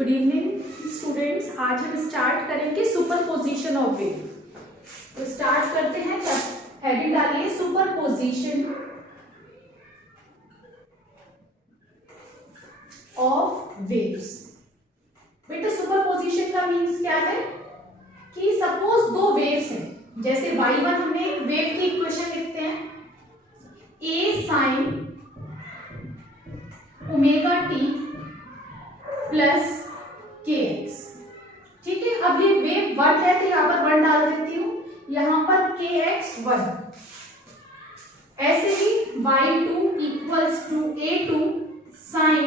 Good evening students. आज हम start करेंगे सुपरपोजिशन ऑफ वेव। तो स्टार्ट करते हैं। हेडिंग डालिए सुपरपोजिशन ऑफ वेव्स। बेटा सुपरपोजिशन का मीन्स क्या है कि सपोज दो वेव्स हैं, जैसे y1 हमने एक वेव की इक्वेशन लिखते हैं a sin omega t plus kx। ठीक है, अब ये वेव 1 है तो यहां पर 1 डाल देती हूं, यहां पर kx 1। ऐसे ही y2 equals to a2 sin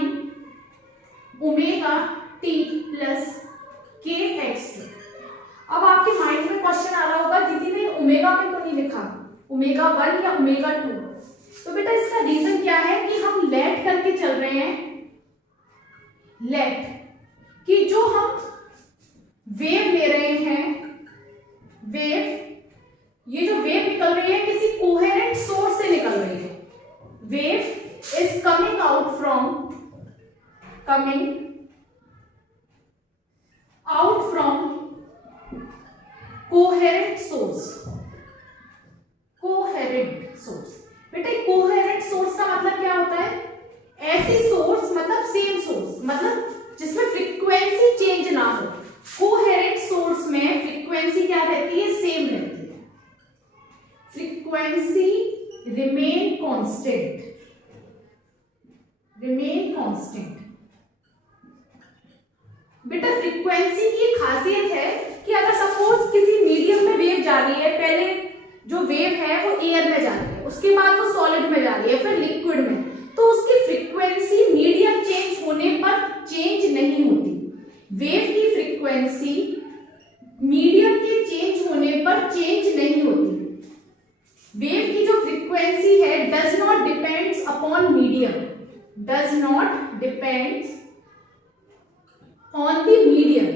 omega t plus kx2। अब आपके माइंड में क्वेश्चन आ रहा होगा, दीदी ने ओमेगा पे क्यों नहीं लिखा, ओमेगा 1 या ओमेगा 2? तो बेटा इसका रीजन क्या है कि हम लेट करके चल रहे हैं। लेट कि जो हम वेव ले रहे हैं, वेव, ये जो वेव निकल रही है किसी कोहेरेंट सोर्स से निकल रही है। Wave is coming out from coherent source. Coherent source, बेटा कोहेरेंट सोर्स का मतलब क्या होता है? ऐसी सोर्स मतलब सेम सोर्स, मतलब जिसमें फ्रीक्वेंसी चेंज ना हो। कोहेरेंट सोर्स में फ्रीक्वेंसी क्या रहती है? सेम रहती है। Frequency remain constant. बेटा फ्रीक्वेंसी की खासियत है कि अगर सपोज किसी मीडियम में वेव जा रही है, पहले जो वेव है वो एयर में जा रही है, उसके बाद वो सॉलिड में जा रही है, फिर लिक्विड में, तो उसकी फ्रीक्वेंसी मीडियम चेंज होने पर चेंज नहीं होती। वेव की फ्रीक्वेंसी मीडियम के चेंज होने पर चेंज नहीं होती। वेव की जो फ्रीक्वेंसी है does not depends upon medium, does not depends on the medium.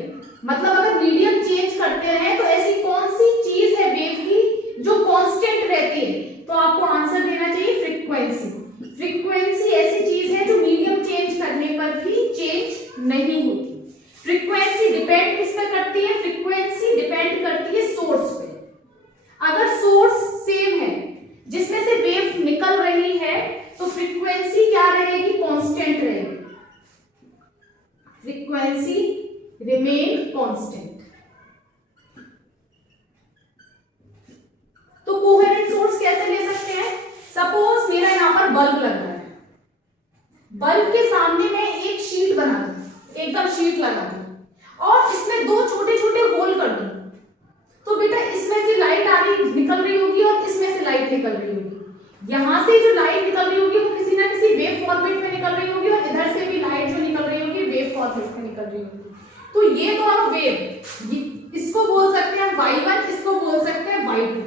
मतलब अगर मीडियम चेंज करते हैं तो ऐसी कौन सी चीज है वेव की जो कांस्टेंट रहती है? तो आपको आंसर देना चाहिए फ्रीक्वेंसी। फ्रीक्वेंसी ऐसी चीज है जो मीडियम चेंज करने पर भी चेंज नहीं होती। फ्रीक्वेंसी डिपेंड किस पे करती है? फ्रीक्वेंसी डिपेंड करती है सोर्स पे। अगर सोर्स सेम है जिसमें से वेव निकल रही है तो फ्रीक्वेंसी क्या रहेगी? कांस्टेंट रहेगी। Frequency remain constant. तो कोहेरेंट सोर्स कैसे ले सकते हैं? सपोज मेरा यहां पर बल्ब लग रहा है, बल्ब के सामने मैं एक शीट बना दूं, एकदम शीट लगा दूं और इसमें दो छोटे छोटे होल कर दूं, तो बेटा इसमें से लाइट आ रही निकल रही होगी और इसमें से लाइट निकल रही होगी। यहां से जो लाइट निकल रही होगी वो किसी ना किसी वेव फॉर्मेट में निकल रही होगी और इधर से भी लाइट जो निकल रही होगी वेव फॉर्मेट में निकल रही होगी। तो ये दोनों वेव, इसको बोल सकते हैं y1, इसको बोल सकते हैं y2।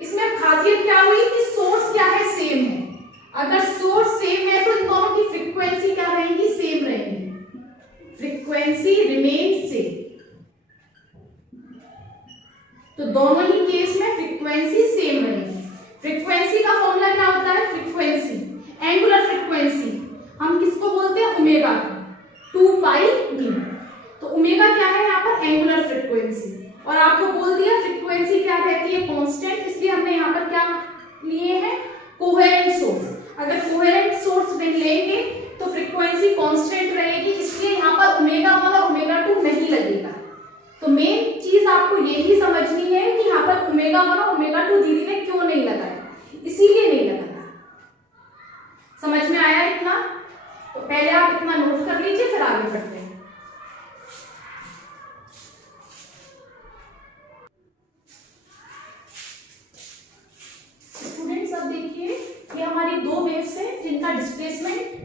इसमें खासियत क्या हुई कि सोर्स क्या है? सेम है। अगर सोर्स सेम है तो इन दोनों की फ्रीक्वेंसी क्या रहेंगी? सेम रहेंगी। Frequency remain same. तो दोनों ही केस में फ्रीक्वेंसी सेम रहेगी। फ्रीक्वेंसी का फॉर्मूला क्या होता है? फ्रीक्वेंसी, एंगुलर फ्रीक्वेंसी हम किसको बोलते हैं? Omega, 2 pi nu. तो ओमेगा क्या है यहाँ पर? Angular frequency. और आपको बोल दिया फ्रीक्वेंसी क्या रहती है? कांस्टेंट। इसलिए हमने यहाँ पर क्या लिए हैं? Coherent source. अगर कोहेरेंट सोर्स लेंगे तो फ्रीक्वेंसी कांस्टेंट रहेगी, इसलिए यहाँ पर ओमेगा 1 और ओमेगा 2 नहीं लगेगा। तो मेन चीज आपको यही समझनी है कि यहाँ पर ओमेगा 1 और ओमेगा 2 दीदी ने क्यों नहीं लगाया, इसीलिए नहीं लगाया। समझ में आया इतना? तो पहले आप इतना नोट कर लीजिए, फिर आगे बढ़ते हैं। स्टूडेंट्स अब देखिए, ये हमारी दो वेव्स हैं जिनका डिस्प्लेसमेंट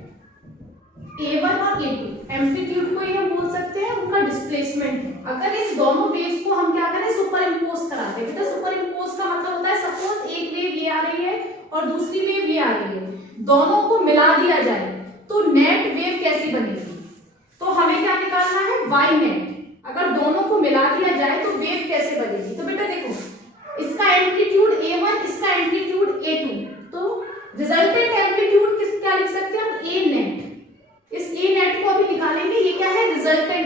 a1 और a2, एम्पलीट्यूड को ही हम बोल सकते हैं उनका डिस्प्लेसमेंट है। अगर इस दोनों वेव्स को हम क्या करें? सुपर इम्पोज करा दें। बेटा सुपर इम्पोज का मतलब होता है सपोज एक वेव ये आ रही है और दूसरी वेव ये आ रही है, दोनों को मिला दिया जाए तो नेट वेव कैसी बनेगी? तो हमें क्या निकालना है? y net. अगर दोनों को मिला दिया जाए तो वेव कैसे बनेगी? तो बेटा देखो, इसका एम्पलीट्यूड a1, इसका एम्पलीट्यूड a2, तो रिजल्टेंट एम्पलीट्यूड क्या लिख सकते हैं हम? a net. इस a नेट को अभी निकालेंगे, ये क्या है? रिजल्टेंट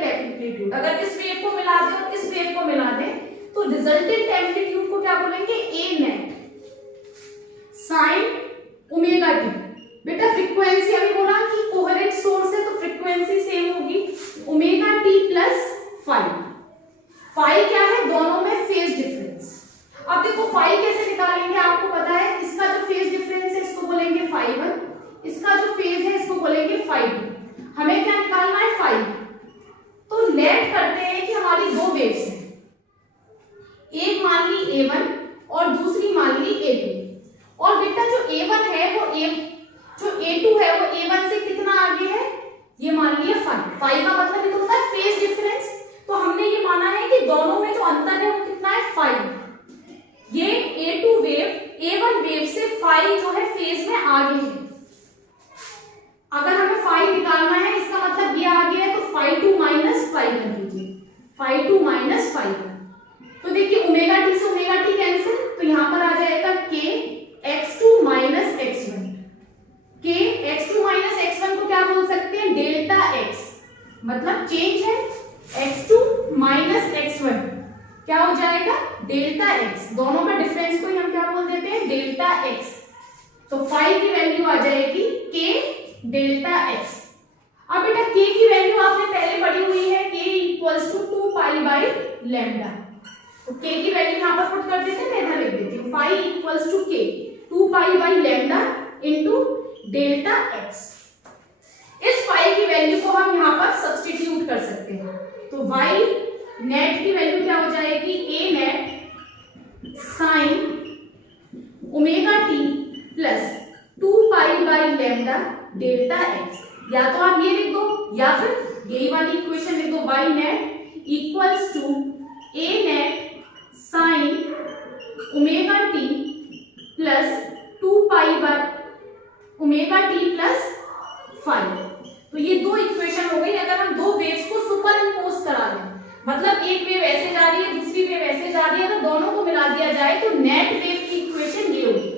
वेव, अगर इस वेव को मिला दें और इस वेव को मिला दें तो रिजल्टेंट एम्पलीट्यूड को क्या बोलेंगे, ए नेट साइन ओमेगा टी। बेटा फ्रीक्वेंसी अभी बोला कि कोहेरेंट सोर्स है तो फ्रीक्वेंसी सेम होगी, omega t plus five. Five क्या है, दोनों में फेज डिफरेंस। अब देखो फाइव कैसे निकालेंगे, आपको पता है इसका जो फेज डिफरेंस है इसको बोलेंगे फाइव वन, इसका जो फेज है इसको बोलेंगे फाइव टू। हमें क्या निकालना है, फाइव। तो लेट करते हैं कि हमारी दो वेव्स हैं, एक मान ली A1 और दूसरी मान ली A2। और बेटा जो A1 है वो जो A2 है वो A1 से कितना आगे है, ये मान लिया 5। 5 का मतलब ये तो होता है फेज डिफरेंस, तो हमने ये माना है कि दोनों में जो अंतर है वो कितना है, 5। ये A2 वेव A1 वेव से 5 जो है फेज में आगे है। अगर हमें 5 निकालना है इसका मतलब ये आगे है, तो 5 2 माइनस 5 कर दीजिए, 5 2 माइनस 5। तो देखिए ओमेगा टी से ओमेगा टी कैंसिल, तो यहां पर आ जाएगा k x2 minus x1। k x2 minus x1 को क्या बोल सकते हैं, डेल्टा x, मतलब चेंज है, x2 माइनस x1 क्या हो जाएगा, डेल्टा x। दोनों का डिफरेंस को ही हम क्या बोल देते हैं, डेल्टा x। तो 5 की वैल्यू आ जाएगी k डेल्टा x। अब बेटा k की वैल्यू आपने पहले पढ़ी हुई है, k equals to 2 pi by lambda. तो k की वैल्यू यहां पर पुट कर देते हैं, मैं इधर लिख देती हूं, phi equals to k 2 pi by lambda into delta x। इस phi की वैल्यू को हम यहां पर सब्स्टिट्यूट कर सकते हैं, तो y नेट की वैल्यू क्या हो जाएगी, a net sine omega t plus 2 pi by lambda delta x। या तो आप ये लिख दो या फिर यही वाली इक्वेशन लिख दो, y net equals to a net sine omega t plus 2 pi by omega t plus 5। तो ये दो इक्वेशन हो गई। अगर हम दो वेव्स को सुपर इम्पोज करा दें, मतलब एक वेव ऐसे जा रही है दूसरी वेव ऐसे जा रही है, अगर दोनों को मिला दिया जाए तो नेट वेव की इक्वेशन ये होगी,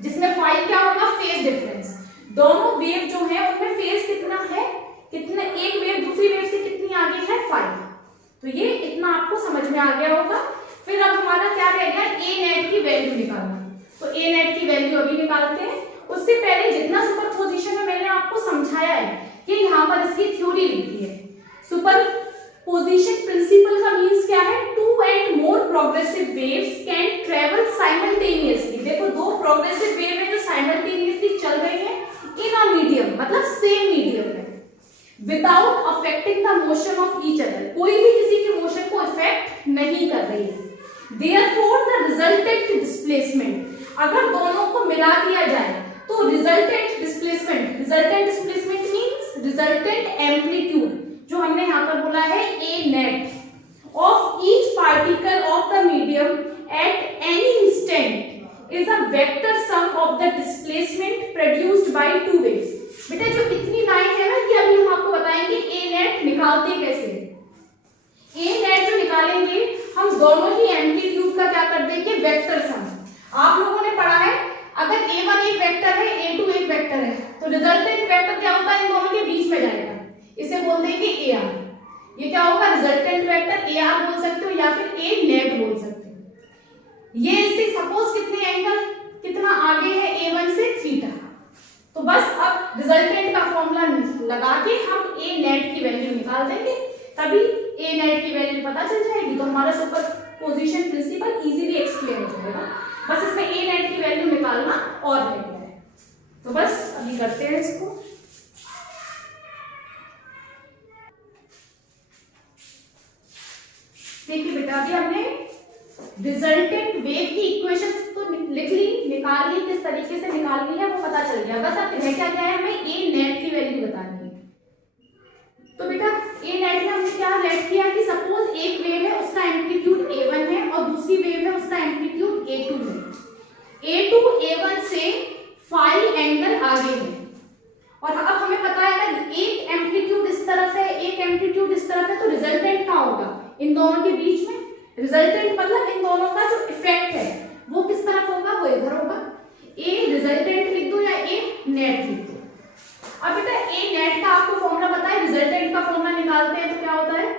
जिसमें 5 क्या होगा, फेज डिफरेंस। दोनों वेव जो है उनमें फेज कितना है, कितने, एक वेव दूसरी वेव से कितनी आगे है, 5। तो ये इतना आपको समझ में आ गया होगा। फिर अब हमारा क्या रह गया, ए नेट की वैल्यू निकालना। तो ए नेट की वैल्यू अभी निकालते हैं। उससे पहले जितना सुपरपोजिशन है मैंने आपको समझाया है कि यहाँ पर इसकी थ्योरी लिखी है। सुपरपोजिशन प्रिंसिपल का मीन्स क्या है, 2 and more progressive waves can travel simultaneously। देखो दो प्रोग्रेसिव वेव है जो साइमल्टेनियसली चल रही है इन अ मीडियम, मतलब सेम मीडियम में, without affecting the motion of each other. कोई भी किसी के मोशन को इफेक्ट नहीं कर रही है। Therefore the resultant displacement, अगर दोनों को मिला दिया जाए तो resultant displacement means resultant amplitude, जो हमने यहाँ पर बोला है a net of each particle of the medium at any instant is a vector sum of the displacement produced by two waves। बेटा जो इतनी लाइन है ना, ये अभी हम आपको बताएंगे a net निकालते कैसे। a net जो निकालेंगे हम दोनों ही एम्पलीट्यूड का क्या कर देंगे, वेक्टर सम। आप लोगों ने पढ़ा है अगर a1 एक वेक्टर है a2 एक वेक्टर है तो रिजल्टेंट वेक्टर क्या होता है, इन दोनों के बीच में जाएगा, इसे बोल देंगे ar। ये क्या होगा, रिजल्टेंट वेक्टर ar बोल सकते हो या फिर a नेट बोल सकते हो। ये इससे सपोज कितने एंगल कितना आगे है, a1 से थीटा। तो बस अब रिजल्टेंट का फॉर्मूला लगा के हम a नेट की वैल्यू निकाल देंगे, तभी a नेट की वैल्यू पता चल जाएगी। तो हमारा सुपरपोजिशन प्रिंसिपल इजीली एक्सप्लेन हो जाएगा। बस इसमें a नेट की वैल्यू निकालना और रह गया है। तो बस अभी करते हैं इसको। देखिए बेटा अभी हमने रिजल्टेंट वेव की इक्वेशंस तो लिख ली, निकाल ली, किस तरीके से निकालनी है वो पता चल गया। बस अब रह क्या गया है, हमें a नेट की वैल्यू बतानी है। तो बेटा a नेट में हमने क्या लेट किया कि सपोज एक वेव है उसका एम्पलीट्यूड a1 है और दूसरी वेव है उसका एम्पलीट्यूड a2 है। a2 a1 से 5 एंगल आगे है और अब हमें पता है ना एक एम्पलीट्यूड इस तरफ है एक एम्पलीट्यूड इस तरफ है, तो रिजल्टेंट कहाँ होगा, इन दोनों के बीच में। रिजल्टेंट मतलब इन दोनों का जो इफेक्ट है वो किस तरफ होगा, वो इधर होगा। a रिजल्टेंट लिख दो या a नेट लिख दो। अब बेटा a नेट का आपको फॉर्मूला पता है, रिजल्टेंट का फॉर्मूला निकालते हैं तो क्या होता है,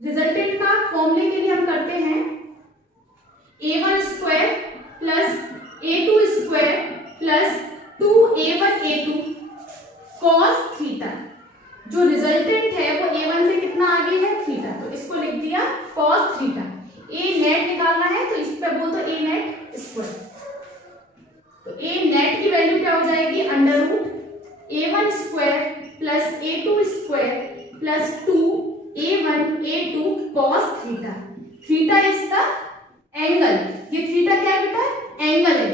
रिजल्टेंट का फॉर्मूले के लिए हम करते हैं a1 square plus a2 square plus 2a1 a2 cos theta. जो रिजल्टेंट है वो a1 से कितना आगे है, थीटा, तो इसको लिख दिया cos थीटा। a नेट निकालना है तो इस पे बोल दो a नेट स्क्वायर, तो a नेट की वैल्यू क्या हो जाएगी, under root a1 square plus a2 square plus 2a1 a2 cos theta. Theta is the angle, ये थीटा क्या है बेटा, एंगल है।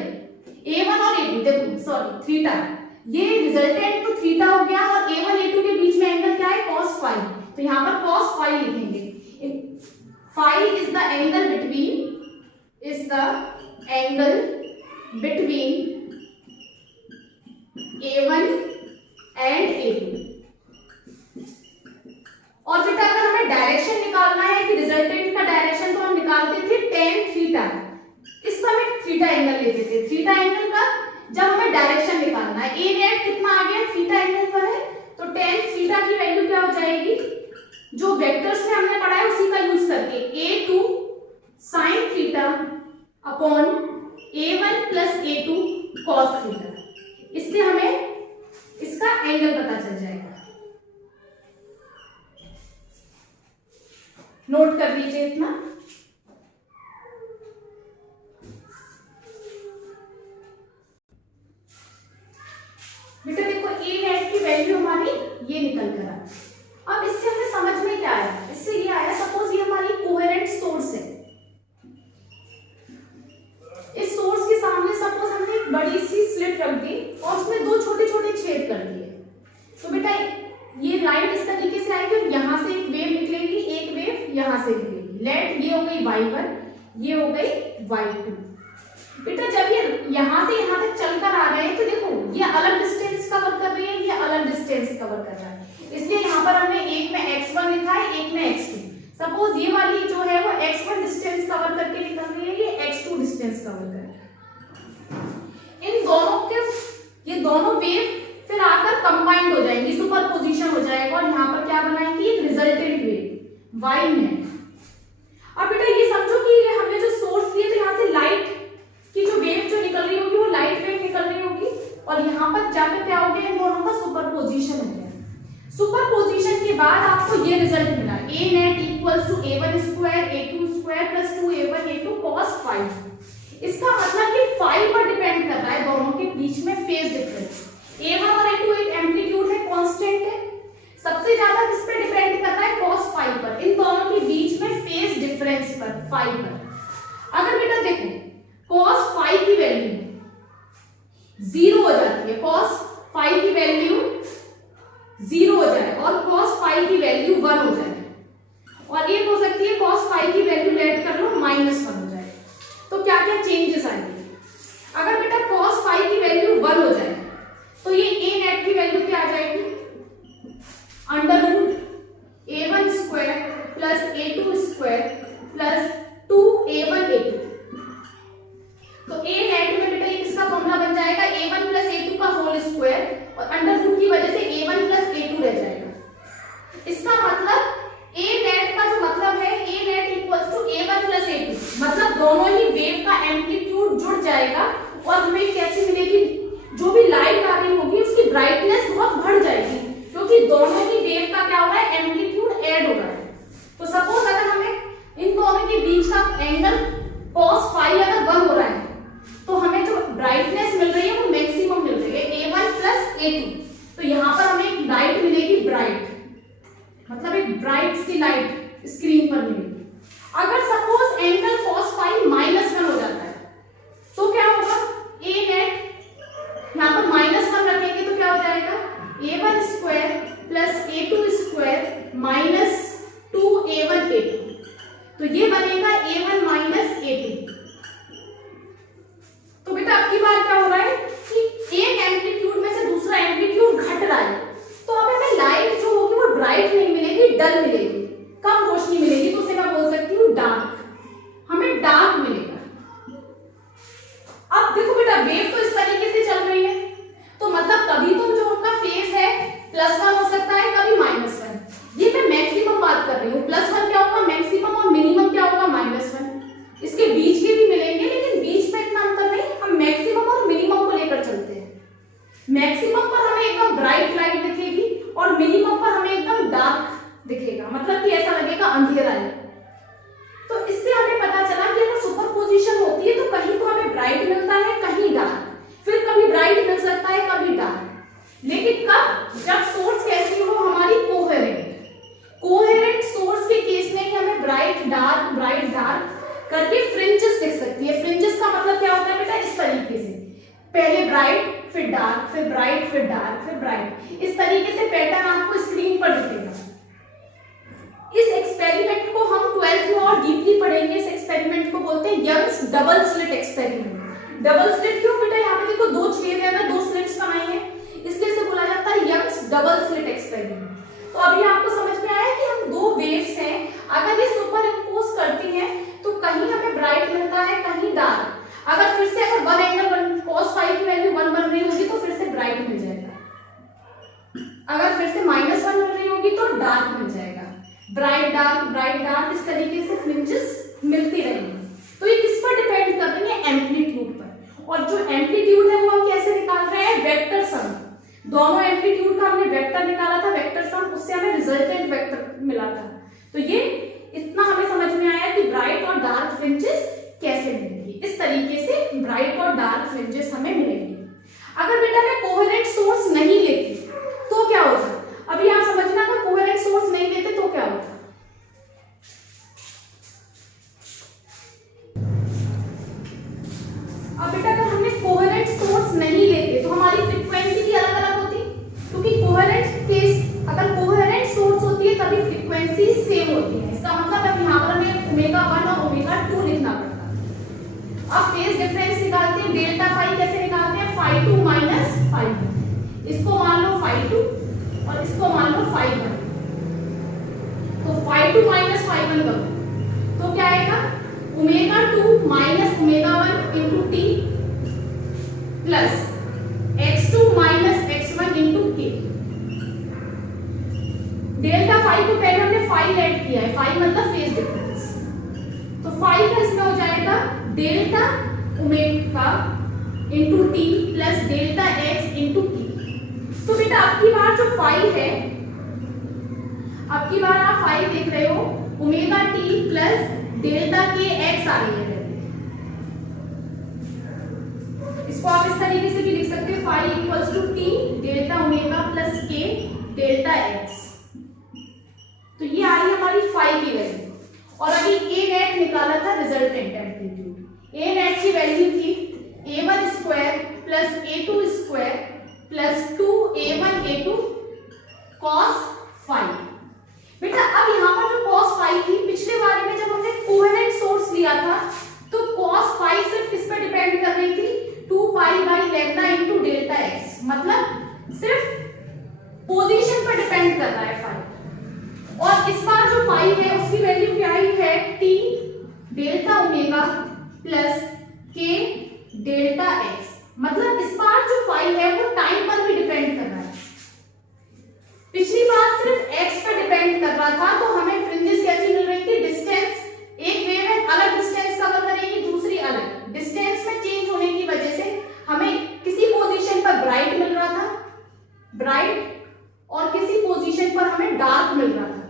a1 और a2 देखो, सॉरी थीटा, ये रिजल्टेंट तो थीटा हो गया और a1 a2 के बीच में एंगल क्या है, cos फाई, तो यहां पर cos फाई लिखेंगे। Phi is the angle between a1 and a2। और बेटा अगर हमें डायरेक्शन निकालना है कि रिजल्टेंट का डायरेक्शन, तो हम निकालते थे tan थीटा, इस समय थीटा एंगल लेते थे। थीटा एंगल का जब हमें डायरेक्शन निकालना है, a नेट कितना आ गया, थीटा एंगल पर है, तो tan थीटा की वैल्यू क्या हो जाएगी, जो वेक्टर्स में हमने पढ़ा है उसी का यूज करके a2 sin theta upon a1 plus a2 cos theta, इससे हमें इसका एंगल पता चल जाएगा। नोट कर लीजिए इतना। बेटा देखो a नेट की वैल्यू हमारी ये निकल कर आ। अब इससे हमें समझ में क्या आया, इससे ये आया, सपोज ये हमारी कोहेरेंट सोर्स है, इस सोर्स के सामने सपोज हमने एक बड़ी सी स्लिट रख दी और उसमें दो छोटे छोटे छेद कर दिए, तो बेटा ये लाइट इस तरीके से आएगी और यहाँ से एक वेव निकलेगी, एक वेव यहाँ से निकलेगी। लेट ये हो गई y1, ये हो गई y2। बेटा जब ये यहाँ से यहाँ तक चलकर आ रहे हैं तो देखो ये अलग डिस्टेंस कवर कर रही है, ये अलग डिस्टेंस कवर कर रहा है, इसलिए यहाँ पर हमने एक में x1 लिखा है, एक में x2। सपोज ये वाली जो है वो x1 डिस्टेंस कवर करके निकल रही है, ये x2 डिस्टेंस कवर कर रहा है। इन दोनों के ये दोनों वेव फिर आकर कंबाइंड हो जाएंगी, सुपरपोजिशन हो जाएगा और यहाँ पर क्या बनाएंगी, एक रिजल्टेंट वेव y नेट। अब बेटा ये समझो कि ये हमने जो सोर्स दिए तो यहाँ से लाइट की जो वेव जो निकल रही होगी वो लाइट वेव निकल रही होगी और यहाँ पर जाकर क्या हो गया, इन दोनों का सुपरपोजिशन हो गया। सुपरपोजिशन के बाद आपको ये रिजल्ट मिला, a net equals to a1 square a2 square plus 2a1 a2 cos phi. इसका मतलब कि फाई पर डिपेंड कर रहा है दोनों के बीच में फेज डिफरेंस। a1 और a2 एक एम्पलीट्यूड है, कांस्टेंट है, सबसे ज्यादा किस पे डिपेंड कर रहा है, cos फाई पर, इन दोनों के बीच में फेज डिफरेंस पर, फाई पर। अगर बेटा देखो cos फाई की वैल्यू 0 हो जाती है, cos फाई की वैल्यू 0 हो जाए और cos फाई की वैल्यू 1 हो जाए, और एक हो सकती है cos फाई की वैल्यू लेट कर लो -1 हो जाए, तो क्या क्या चेंजेस आएंगे। अगर बेटा cos फाई की वैल्यू 1 हो जाए तो ये a नेट की वैल्यू क्या आ जाएगी, under root a1 square plus a2 square plus 2a1 a2। तो a नेट में बेटा ये किसका फॉर्मूला बन जाएगा, a1 प्लस a2 का होल स्क्वायर और अंडर रूट की वजह से a1 प्लस a2 रह जाएगा। इसका मतलब a नेट का जो मतलब है a net equals to a1 plus a2, मतलब दोनों ही वेव का एम्पलीट्यूड जुड़ जाएगा और हमें कैसी मिलेगी, जो भी लाइट आ रही होगी उसकी ब्राइटनेस बहुत बढ़ जाएगी, क्योंकि दोनों ही वेव का क्या हो रहा है, एम्पलीट्यूड ऐड हो रहा है। तो सपोज अगर हमें इन दोनों के बीच का एंगल cos फाई अगर 1 हो रहा है तो हमें जो ब्राइटनेस मिल रही है वो मैक्सिमम मिल रही है a1 प्लस a2, तो यहाँ पर हमें एक लाइट मिलेगी, ब्राइट मतलब एक ब्राइट सी लाइट स्क्रीन पर मिलेगी। अगर सपोज एंगल cos फाई -1 हो जाता है तो क्या होगा, a नेट यहाँ पर -1 रखेंगे तो क्या हो जाएगा, a1 square plus a2 square minus 2a1 a2, तो ये बनेगा a1 माइनस a2। तो बेटा अब की बार क्या हो रहा है कि एक एम्पलीट्यूड में से दूसरा एम्पलीट्यूड घट रहा है, तो अब हमें लाइट जो होगी वो ब्राइट नहीं मिलेगी, डल मिलेगी, कम रोशनी मिलेगी, तो उसे मैं बोल सकती हूँ डार्क, हमें डार्क मिलेगा। अब देखो बेटा वेव तो इस तरीके से चल रही है, तो मतलब कभी तो जो उनका फेज है +1 हो सकता है, कभी -1, ये मैं मैक्सिमम बात कर रही हूँ। +1 क्या होगा, फिर डार्क फिर ब्राइट। इस तरीके से पैटर्न आपको स्क्रीन पर दिखेगा। इस एक्सपेरिमेंट को हम 12th में और डीपली पढ़ेंगे। इस एक्सपेरिमेंट को बोलते हैं Young's double slit experiment. Double slit क्यों बेटा, यहाँ पे देखो दो छेद है ना, दो स्लिट्स बनाई है, इसलिए इसे बोला जाता है यंग्स डबल स्लिट एक्सपेरिमेंट। तो अभी आपको समझ में आया कि हम दो वेव्स हैं, अगर ये सुपर इम्पोज करती हैं तो कहीं हमें ब्राइट मिलता है, कहीं डार्क। अगर फिर से अगर 1 एंगल cos फाई की वैल्यू 1 बन रही होगी तो फिर से ब्राइट मिल जाएगा, अगर फिर से -1 मिल रही होगी तो डार्क मिल जाएगा। ब्राइट डार्क इस तरीके से फ्रिंजेस मिलती रहेंगी। तो ये किस पर डिपेंड कर रही है, एम्पलीट्यूड पर। और जो एम्पलीट्यूड है वो हम कैसे निकाल रहे हैं, वेक्टर सम। दोनों एम्पलीट्यूड का हमने वेक्टर निकाला था, वेक्टर सम, उससे हमें रिजल्टेंट वेक्टर मिला था। तो ये इतना हमें समझ में आया कि ब्राइट और डार्क फ्रिंजेस कैसे मिलेंगी। इस तरीके से ब्राइट और डार्क फ्रिंजेस हमें मिलेंगी। अगर बेटा मैं कोहेरेंट सोर्स नहीं लेती तो क्या होता, अभी आप समझना, अगर कोहेरेंट सोर्स नहीं लेते तो क्या होता। अब बेटा अगर हमने कोहेरेंट सोर्स नहीं लेते तो हमारी फ्रीक्वेंसी भी अलग अलग होती, क्योंकि कोहेरेंट केस, अगर कोहेरेंट सोर्स होती है तभी फ्रीक्वेंसी सेम होती है। इसका मतलब अब यहाँ पर हमें ω1 और ω2 लिखना पड़ता। अब फेज डिफरेंस निकालते हैं, डेल्टा फाई कैसे निकालते हैं, φ2 माइनस φ1। इसको मान लो φ2 और इसको मान लो φ1। तो φ2 माइनस φ1 करो तो क्या आएगा, ω2 minus ω1 into T plus x2 minus x1 into K. Delta phi को पहले हमने फाई ऐड किया है, फाई मतलब फेज डिफरेंस, तो फाई का इसमें हो जाएगा delta omega into T plus delta x into T. तो बेटा अब की बार जो फाई है, अब की बार आप फाई देख रहे हो, ओमेगा टी प्लस डेल्टा के एक्स आ रही है। इसको आप इस तरीके से भी लिख सकते हो, phi equals to t delta omega plus k delta x. तो ये आ रही है हमारी फाई की वैल्यू। और अभी ए नेट निकाला था, रिजल्टेंट एम्पलीट्यूड। ए नेट की वैल्यू थी a1 square plus a2 square plus 2a1 a2 cos phi. बेटा अब यहाँ पर जो cos फाई थी, पिछले बारे में जब हमने कोहेरेंट सोर्स लिया था तो cos फाई सिर्फ किस पर डिपेंड कर रही थी, 2 pi by lambda into delta x, मतलब सिर्फ पोजीशन पर डिपेंड कर रहा है फाई। और इस बार जो फाई है उसकी वैल्यू क्या आई है, T delta omega plus k delta x, मतलब इस बार जो फाई है वो टाइम पर भी डिपेंड कर रहा है। पिछली बार सिर्फ एक्स पर डिपेंड कर रहा था, तो हमें फ्रिंजेस कैसी मिल रही थी, डिस्टेंस, एक वेव है अलग डिस्टेंस कवर करेगी, दूसरी अलग। डिस्टेंस में चेंज होने की वजह से हमें किसी पोजीशन पर ब्राइट मिल रहा था, ब्राइट, और किसी पोजीशन पर हमें डार्क मिल रहा था,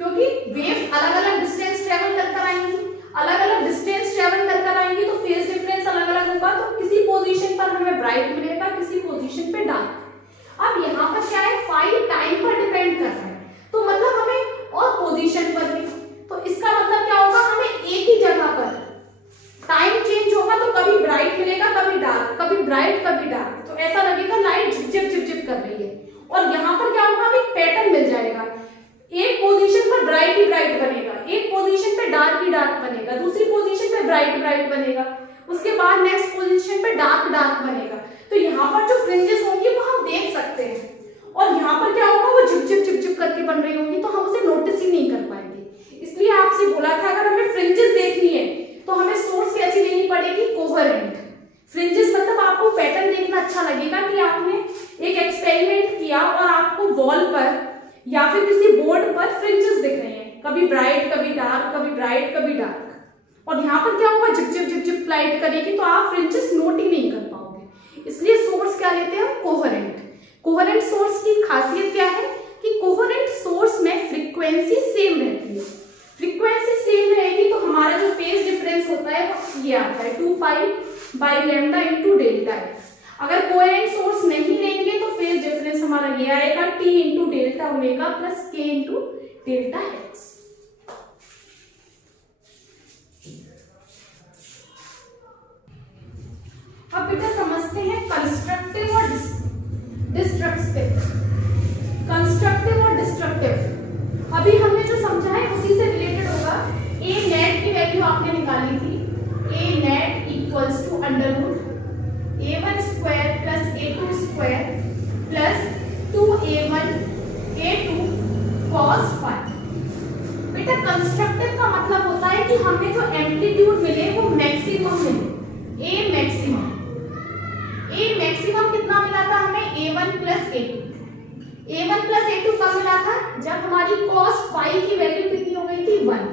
क्योंकि वेव्स अलग अलग डिस्टेंस ट्रेवल कर आएंगी, अलग अलग डिस्टेंस ट्रेवल कर आएंगी, तो फेज डिफरेंस अलग अलग होगा। तो किसी पोजीशन पर हमें ब्राइट मिलेगा, किसी पोजीशन पे डार्क। अब यहाँ पर क्या है, फाई टाइम पर डिपेंड कर रहा है, तो मतलब हमें, और पोजीशन पर भी, तो इसका मतलब क्या होगा, हमें एक ही जगह पर टाइम चेंज होगा तो कभी ब्राइट मिलेगा, कभी डार्क, कभी ब्राइट कभी डार्क, तो ऐसा लगेगा लाइट झिपझिप झिपझिप कर रही है। और यहाँ पर क्या होगा, हमें पैटर्न मिल जाएगा, एक पोजीशन पर ब्राइट ही ब्राइट बनेगा, एक पोजीशन पे डार्क ही डार्क बनेगा, दूसरी पोजीशन पे ब्राइट ब्राइट बनेगा, उसके बाद नेक्स्ट पोजीशन पे डार्क डार्क बनेगा। तो यहाँ पर जो फ्रिंजेस होंगी वो हम देख सकते हैं, और यहाँ पर क्या होगा, वो झिपझिप झिपझिप करके बन रही होंगी, तो हम उसे नोटिस ही नहीं कर पाएंगे। इसलिए आपसे बोला था अगर हमें फ्रिंजेस देखनी है तो हमें सोर्स कैसी लेनी पड़ेगी, कोहेरेंट फ्रिंजेस। मतलब आपको पैटर्न देखना अच्छा लगेगा कि आपने एक एक्सपेरिमेंट किया और आपको वॉल पर या फिर किसी बोर्ड पर फ्रिंजेस दिख रहे हैं, कभी ब्राइट कभी डार्क, कभी ब्राइट कभी डार्क, और यहाँ पर क्या होगा, झिपझिप झिपझिप लाइट करेगी, तो आप फ्रिंजेस नोट ही नहीं कर पाओगे। इसलिए सोर्स क्या लेते हैं हम, कोहेरेंट। कोहेरेंट सोर्स की खासियत क्या है कि कोहेरेंट सोर्स में फ्रीक्वेंसी सेम रहती है। फ्रीक्वेंसी सेम रहेगी तो हमारा जो फेज डिफरेंस होता है ये आता है 2 pi by lambda into delta x. अगर कोहेरेंट सोर्स नहीं लेंगे तो फेज डिफरेंस हमारा ये आएगा t into delta omega plus k into delta x. अब बेटा समझते हैं कंस्ट्रक्टिव और डिस्ट्रक्टिव, कंस्ट्रक्टिव और डिस्ट्रक्टिव। अभी हमने जो समझा है उसी से रिलेटेड होगा। ए नेट की वैल्यू आपने निकाली थी, A net equals to under root a1 square plus a2 square plus 2a1 a2 cos phi. बेटा कंस्ट्रक्टिव का मतलब होता है कि हमें जो एम्पलीट्यूड मिले वो मैक्सिमम मिले, ए मैक्सिमम। ए मैक्सिमम कितना मिला था हमें, a1 plus a2। a1 plus a2 कब मिला था, जब हमारी cos फाई की वैल्यू कितनी हो गई थी, 1।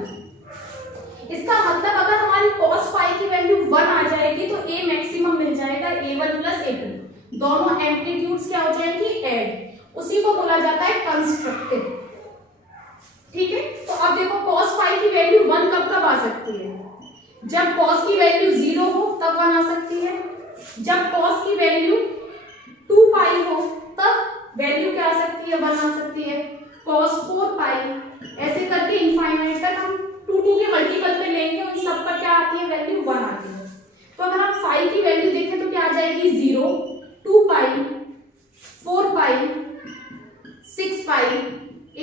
इसका मतलब अगर हमारी cos फाई की वैल्यू 1 आ जाएगी तो a मैक्सिमम मिल जाएगा, a1 प्लस a2। दोनों एम्पलीट्यूड्स क्या हो जाएंगी, ऐड। उसी को बोला जाता है कंस्ट्रक्टिव। ठीक है, तो अब देखो cos फाई की वैल्यू 1 कब कब आ सकती है, जब cos की वैल्यू 0 हो तब 1 आ सकती है, जब cos की वैल्यू 2 पाई हो तब वैल्यू क्या आ सकती है, 1 आ सकती है। cos 4 पाई ऐसे करके इनफाइनाइट तक हम 2 के मल्टीपल पे लेंगे, उन सब पर क्या आती है, वैल्यू 1 आती है। तो अगर हम फाई की वैल्यू देखें तो क्या आ जाएगी, 0, 2 पाई, 4 पाई, 6 पाई,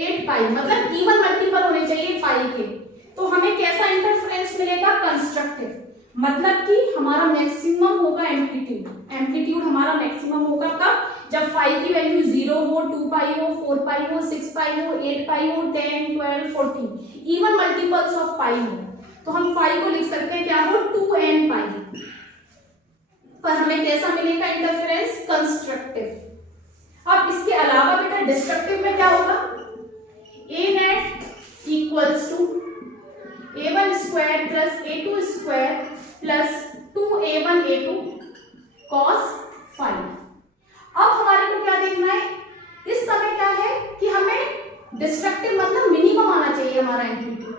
8 पाई, मतलब इवन मल्टीपल होने चाहिए पाई के। तो हमें कैसा इंटरफेरेंस मिलेगा, कंस्ट्रक्टिव। मतलब कि हमारा मैक्सिमम होगा एम्पलीट्यूड। एम्पलीट्यूड हमारा मैक्सिमम होगा कब, जब फाई की वैल्यू 0 हो, 2 पाई हो, 4 पाई हो, 6 पाई हो, 8 पाई हो, 10, 12, 14 इवन मल्टीपल्स ऑफ पाई हो। तो हम फाई को लिख सकते हैं क्या हो, 2n पाई। पर हमें कैसा मिलेगा इंटरफेरेंस, कंस्ट्रक्टिव। अब इसके अलावा बेटा डिस्ट्रक्टिव में क्या होगा, a net equals to a1 square plus a2 square plus 2a1 a2 cos phi. अब हमारे को क्या देखना है, इस समय क्या है कि हमें डिस्ट्रक्टिव मतलब मिनिमम आना चाहिए हमारा एम्पलीट्यूड,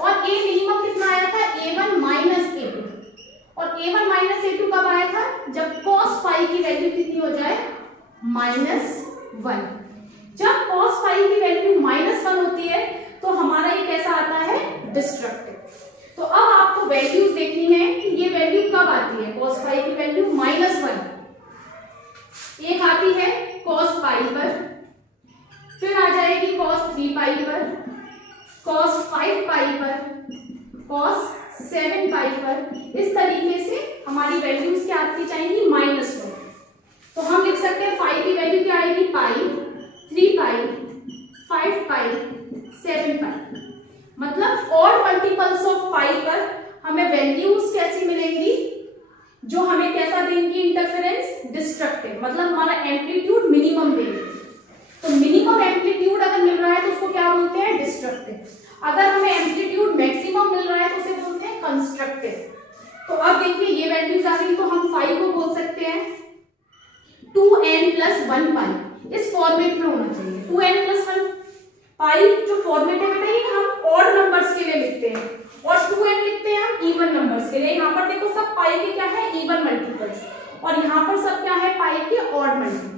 और a मिनिमम कितना आया था, a1 माइनस a2। और a1 माइनस a2 कब आया था, जब cos फाई की वैल्यू कितनी हो जाए, -1। जब cos फाई की वैल्यू -1 होती है तो हमारा ये कैसा आता है, डिस्ट्रक्टिव। तो अब आपको वैल्यूज देखनी है कि ये वैल्यू कब आती है, cos फाई की वैल्यू -1 एक आती है cos पाई पर, फिर आ जाएगी cos 3 पाई पर, cos 5 पाई पर, cos 7 पाई पर। इस तरीके से हमारी वैल्यूज क्या आती जाएंगी, -1। तो हम लिख सकते हैं फाई की वैल्यू क्या आएगी, पाई, 3 पाई, 5 पाई, 7 पाई। मतलब ऑड मल्टीपल्स ऑफ पाई पर हमें वैल्यूज कैसी मिलेंगी, जो हमें कैसा देंगी इंटरफेरेंस, डिस्ट्रक्टिव। मतलब हमारा एम्पलीट्यूड मिनिमम देंगे। तो मिनिमम एम्पलीट्यूड अगर मिल रहा है तो उसको क्या बोलते हैं, डिस्ट्रक्टिव। अगर हमें एम्पलीट्यूड मैक्सिमम मिल रहा है तो उसे बोलते हैं कंस्ट्रक्टिव। तो अब देखिए ये वैल्यूज आ गई, तो हम फाई को बोल सकते हैं 2n प्लस 1 पाई। इस फॉर्मेट में होना चाहिए 2n प्लस 1 पाई। जो फॉर्मेट है बेटा ये हम ऑड नंबर्स के लिए लिखते हैं, और 2n लिखते हैं हम इवन नंबर्स के लिए। यहाँ पर देखो सब पाई के क्या है, इवन मल्टीपल्स, और यहाँ पर सब क्या है, पाई के ऑड मल्टीपल्स।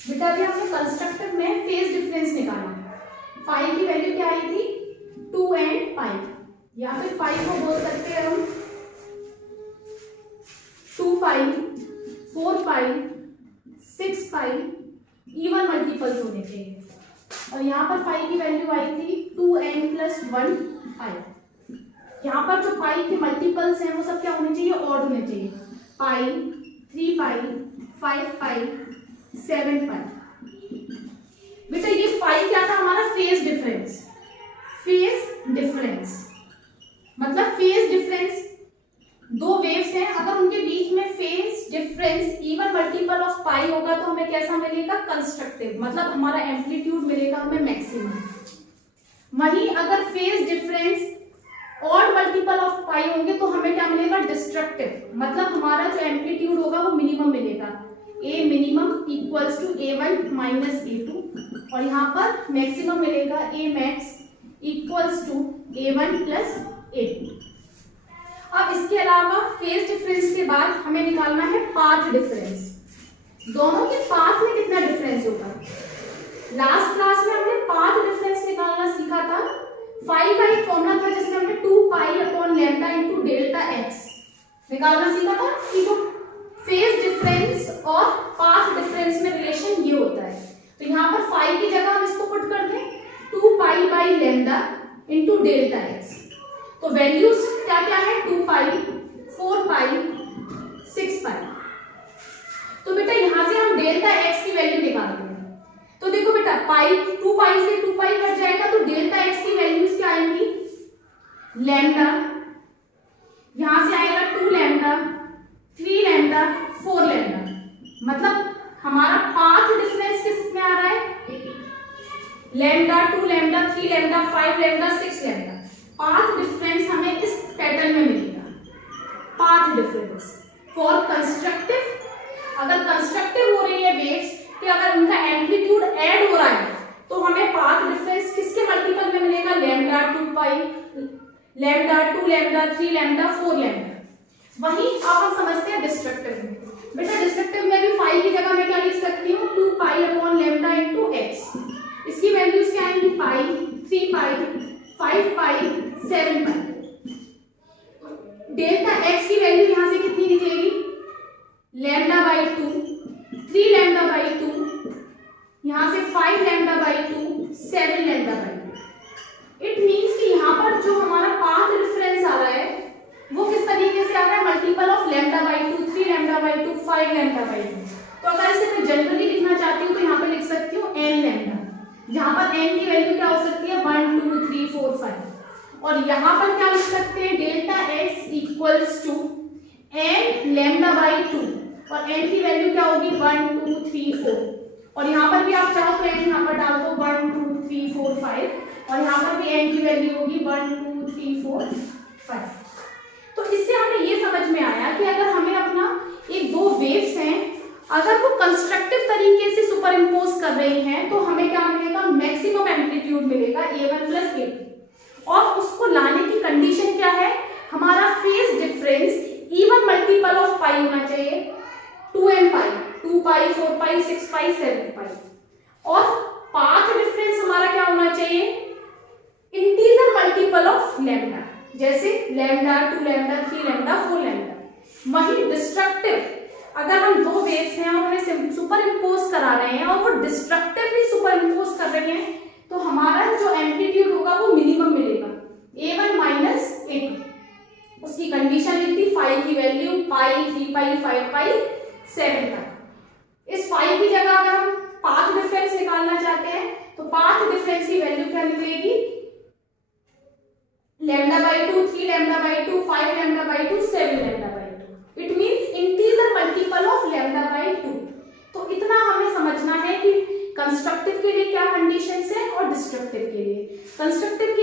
बेटा अभी हमने कंस्ट्रक्टिव में फेज डिफरेंस निकाला। पाई की वैल्यू क्या आई थी, 2n पाई, या फिर पाई को बोल सकते हैं हम 2 पाई, 4 पाई, 6 पाई, इवन मल्टीपल्स होने चाहिए। और यहाँ पर पाई की वैल्यू आई थी 2n प्लस 1 पाई। यहाँ पर जो पाई के मल्टीपल्स हैं वो सब क्या होने चाहिए, ऑड होने चाहिए। पाई, 3 पाई, 5 पाई, 7 पाई। बेटा ये पाई क्या था हमारा, फेज डिफरेंस। फेज डिफरेंस मतलब फेज डिफरेंस, दो वेव्स हैं, अगर उनके बीच में phase difference even multiple of pi होगा तो हमें कैसा मिलेगा, कंस्ट्रक्टिव। मतलब हमारा एम्पलीट्यूड मिलेगा हमें मैक्सिमम। वहीं अगर phase difference odd multiple of pi होंगे तो हमें क्या मिलेगा, डिस्ट्रक्टिव। मतलब हमारा जो एम्पलीट्यूड होगा वो मिनिमम मिलेगा, A minimum equals to a1 minus a2, और यहाँ पर मैक्सिमम मिलेगा A max equals to a1 plus a2। अब इसके अलावा फेज डिफरेंस के बाद हमें निकालना है पाथ डिफरेंस। दोनों के पाथ में कितना डिफरेंस होगा। लास्ट क्लास में हमने पाथ डिफरेंस निकालना सीखा था, फाई का एक फॉर्मूला था जिसमें हमने 2 pi upon lambda into delta x निकालना सीखा था कि जो फेज डिफरेंस और पाथ डिफरेंस में रिलेशन ये होता है। तो यहाँ पर फाई की जगह हम इसको पुट कर दें 2 pi by lambda into delta x. तो वैल्यूज क्या क्या है, 2 पाई, 4 पाई, 6 पाई। तो बेटा यहां से हम डेल्टा एक्स की वैल्यू निकालते हैं। तो देखो बेटा पाई 2 पाई से 2 पाई कट जाएगा तो डेल्टा एक्स की वैल्यूज क्या आएंगी, लैम्डा, यहां से आएगा 2 लैम्डा, 3 लैम्डा, 4 लैम्डा। मतलब हमारा पाथ डिफरेंस किस में आ रहा है, lambda, 2 lambda, 3 lambda, 5 lambda, 6 lambda. Path difference हमें इस पैटर्न में मिलेगा, पाथ डिफरेंस फॉर कंस्ट्रक्टिव। अगर कंस्ट्रक्टिव हो रही है वेव्स कि अगर उनका एम्पलीट्यूड ऐड हो रहा है तो हमें पाथ डिफरेंस किसके मल्टीपल में मिलेगा, लैम्डा, 2 पाई, लैम्डा, 2 लैम्डा, 3 लैम्डा, 4 लैम्डा। वहीं अब हम समझते हैं डिस्ट्रक्टिव में। बेटा डिस्ट्रक्टिव में भी फाई की जगह मैं क्या लिख सकती हूँ, 2 pi upon lambda into x. इसकी वैल्यूज क्या आएंगी, पाई, 3 पाई, 5 पाई, 7 पाई। डेल्टा एक्स की वैल्यू यहां से कितनी निकलेगी, लैम्डा बाई 2, 3 लैम्डा बाई 2, यहां से 5 lambda by 2, 7 lambda by 2। It means कि यहां पर जो हमारा पाथ डिफरेंस आ रहा है वो किस तरीके से आ रहा है, multiple of lambda by 2, 3 lambda by 2, 5 lambda by 2। तो अगर इसे मैं जनरली लिखना चाहती हूँ तो यहाँ पे लिख सकती हूँ n लैम्डा, जहां पर n की वैल्यू क्या हो सकती है, 1 2 3 4 5। और यहाँ पर क्या लिख सकते हैं, delta x equals to n lambda by 2 और n की वैल्यू क्या होगी, 1 2 3 4। और यहाँ पर भी आप चाहो तो n यहाँ पर डाल दो 1 2 3 4 5 और यहाँ पर भी n की वैल्यू होगी 1 2 3 4 5। तो इससे हमें ये समझ में आया कि अगर हमें अपना एक दो वेव्स हैं, अगर वो कंस्ट्रक्टिव तरीके से सुपर इम्पोज कर रही हैं तो हमें क्या मिलेगा, मैक्सिमम एम्पलीट्यूड मिलेगा a1 प्लस a2। और उसको लाने की कंडीशन क्या है, हमारा phase difference even multiple of pi होना चाहिए, 2n पाई, 2 पाई, 4 पाई, 6 पाई, 7 पाई। और पाथ डिफरेंस हमारा क्या होना चाहिए, इंटीजर मल्टीपल ऑफ लैम्डा, जैसे लैम्डा, 2 लैम्डा, 3 लैम्डा, 4 लैम्डा। वही डिस्ट्रक्टिव, अगर हम दो वेव्स हैं और उन्हें सुपर इम्पोज करा रहे हैं और वो डिस्ट्रक्टिवली सुपर इम्पोज कर रहे हैं तो हमारा जो एम्पलीट्यूड होगा वो मिनिमम मिलेगा, a1 माइनस a2। उसकी कंडीशन लिख दी, फाई की वैल्यू पाई, 3 पाई, 5 पाई, 7 तक। इस फाई की जगह अगर हम पाथ डिफरेंस निकालना चाहते हैं तो पाथ डिफरेंस की वैल्यू क्या निकलेगी, lambda by 2, 3 lambda by 2, 5 lambda by 2, 7 lambda by 2। It means integer multiple of lambda by 2। तो इतना हमें समझना है कि कंस्ट्रक्टिव के लिए क्या कंडीशंस है और डिस्ट्रक्टिव के लिए। कंस्ट्रक्टिव